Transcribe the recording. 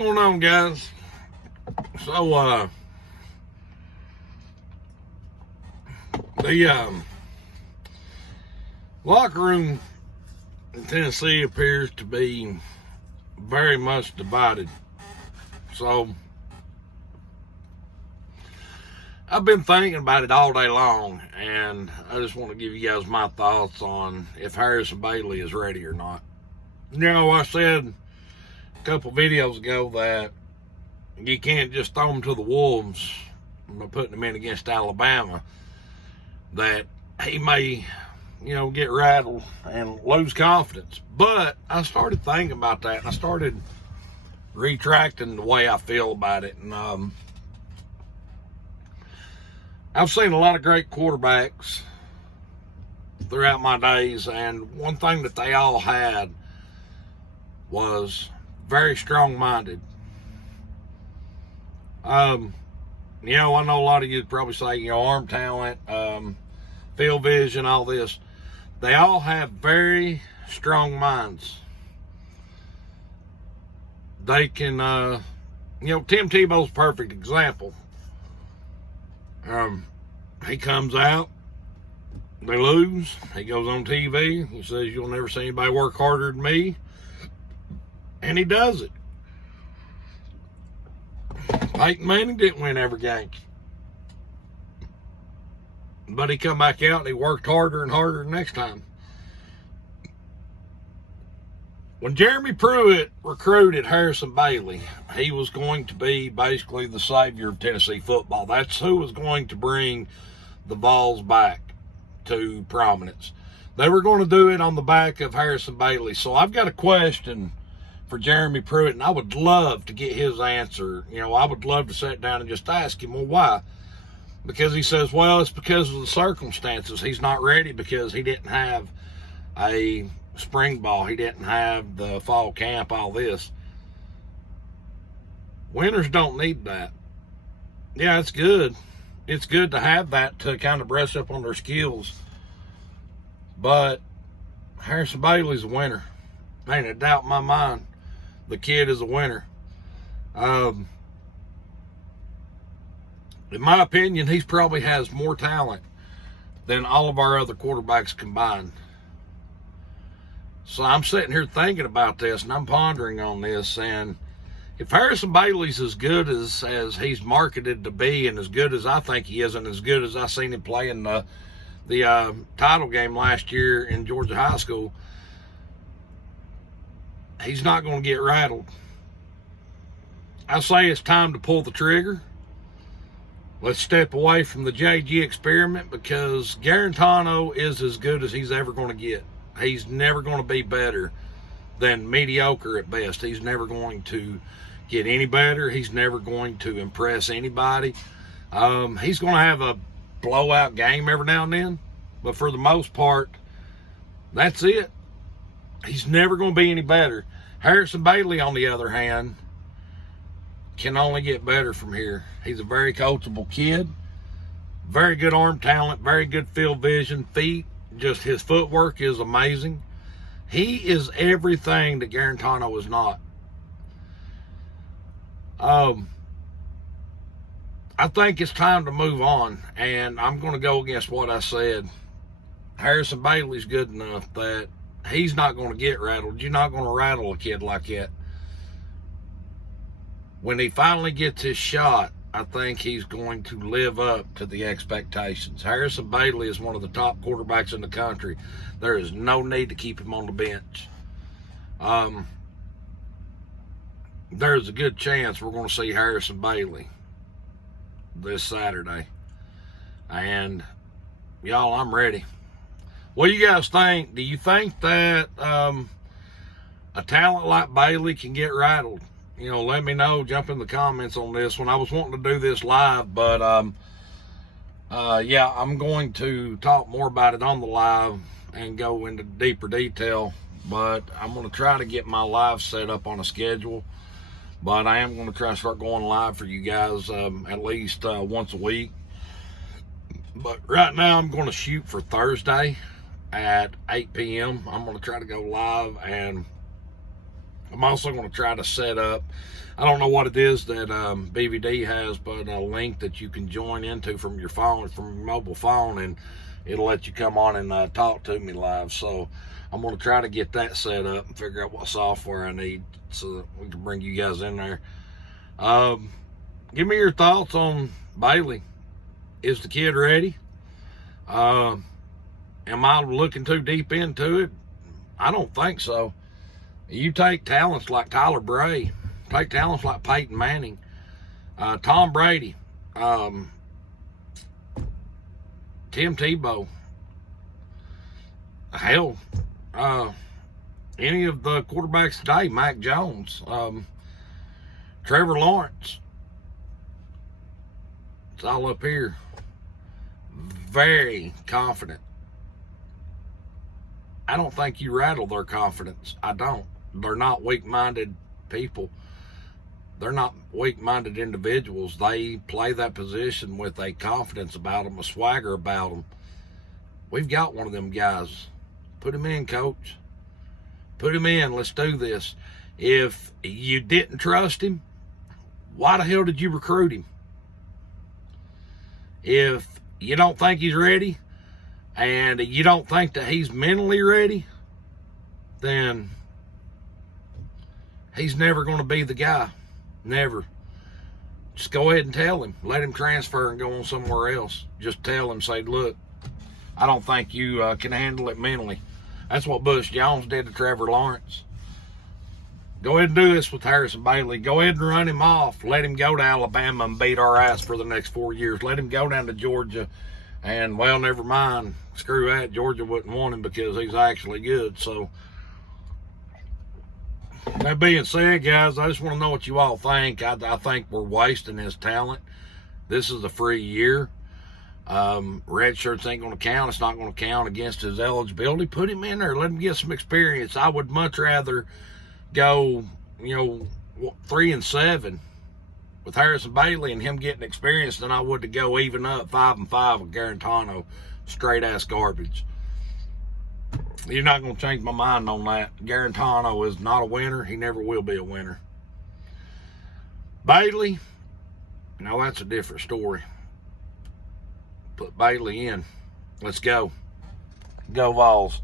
going on, guys? So, the locker room in Tennessee appears to be very much divided. So, I've been thinking about it all day long, and I just want to give you guys my thoughts on if Harrison Bailey is ready or not. You know, I said a couple videos ago that you can't just throw him to the wolves by putting him in against Alabama, that he may, get rattled and lose confidence. But I started thinking about that, and I started retracting the way I feel about it. And I've seen a lot of great quarterbacks throughout my days, and one thing that they all had was very strong-minded. I know a lot of you probably say, arm talent, field vision, all this. They all have very strong minds. They can, Tim Tebow's a perfect example. He comes out, they lose, he goes on TV, he says, "You'll never see anybody work harder than me," and he does it. Peyton Manning didn't win every game, but he come back out and he worked harder and harder the next time. When Jeremy Pruitt recruited Harrison Bailey, he was going to be basically the savior of Tennessee football. That's who was going to bring the Vols back to prominence. They were going to do it on the back of Harrison Bailey. So I've got a question for Jeremy Pruitt, and I would love to get his answer. I would love to sit down and just ask him, well, why? Because he says, well, it's because of the circumstances. He's not ready because he didn't have a spring ball. He didn't have the fall camp, all this. Winners don't need that. Yeah, it's good. It's good to have that to kind of brush up on their skills. But Harrison Bailey's a winner. Ain't a doubt in my mind. The kid is a winner. In my opinion, he probably has more talent than all of our other quarterbacks combined. So I'm sitting here thinking about this, and I'm pondering on this, and if Harrison Bailey's as good as he's marketed to be, and as good as I think he is, and as good as I seen him play in the title game last year in Georgia High School, he's not going to get rattled. I say it's time to pull the trigger. Let's step away from the JG experiment, because Guarantano is as good as he's ever going to get. He's never going to be better than mediocre at best. He's never going to get any better. He's never going to impress anybody. He's going to have a blowout game every now and then, but for the most part, that's it. He's never going to be any better. Harrison Bailey, on the other hand, can only get better from here. He's a very coachable kid, very good arm talent, very good field vision, feet. Just his footwork is amazing. He is everything that Guarantano is not. I think it's time to move on, and I'm going to go against what I said. Harrison Bailey's good enough that he's not going to get rattled. You're not going to rattle a kid like that. When he finally gets his shot, I think he's going to live up to the expectations. Harrison Bailey is one of the top quarterbacks in the country. There is no need to keep him on the bench. There's a good chance we're going to see Harrison Bailey this Saturday. And, y'all, I'm ready. What do you guys think? Do you think that a talent like Bailey can get rattled? Let me know. Jump in the comments on this one. I was wanting to do this live, but yeah, I'm going to talk more about it on the live and go into deeper detail. But I'm going to try to get my live set up on a schedule. But I am going to try to start going live for you guys at least once a week. But right now I'm going to shoot for Thursday at 8 p.m. I'm going to try to go live and I'm also going to try to set up, I don't know what it is that BVD has, but a link that you can join into from your phone, from your mobile phone, and it'll let you come on and talk to me live. So I'm going to try to get that set up and figure out what software I need so that we can bring you guys in there. Give me your thoughts on Bailey. Is the kid ready? Am I looking too deep into it? I don't think so. You take talents like Tyler Bray, take talents like Peyton Manning, Tom Brady, Tim Tebow, hell, any of the quarterbacks today, Mac Jones, Trevor Lawrence. It's all up here. Very confident. I don't think you rattle their confidence. I don't. They're not weak-minded people. They're not weak-minded individuals. They play that position with a confidence about them, a swagger about them. We've got one of them guys. Put him in, coach. Put him in. Let's do this. If you didn't trust him, why the hell did you recruit him? If you don't think he's ready and you don't think that he's mentally ready, then he's never going to be the guy. Never. Just go ahead and tell him. Let him transfer and go on somewhere else. Just tell him, say, look, I don't think you can handle it mentally. That's what Butch Jones did to Trevor Lawrence. Go ahead and do this with Harrison Bailey. Go ahead and run him off. Let him go to Alabama and beat our ass for the next 4 years. Let him go down to Georgia and, well, never mind. Screw that. Georgia wouldn't want him because he's actually good. So, that being said, guys, I just want to know what you all think. I think we're wasting his talent. This is a free year. Red shirts ain't going to count. It's not going to count against his eligibility. Put him in there. Let him get some experience. I would much rather go, 3-7 with Harrison Bailey and him getting experience than I would to go even up 5-5 with Garantano. Straight ass garbage. You're not going to change my mind on that. Garantano is not a winner. He never will be a winner. Bailey, now that's a different story. Put Bailey in. Let's go. Go Vols.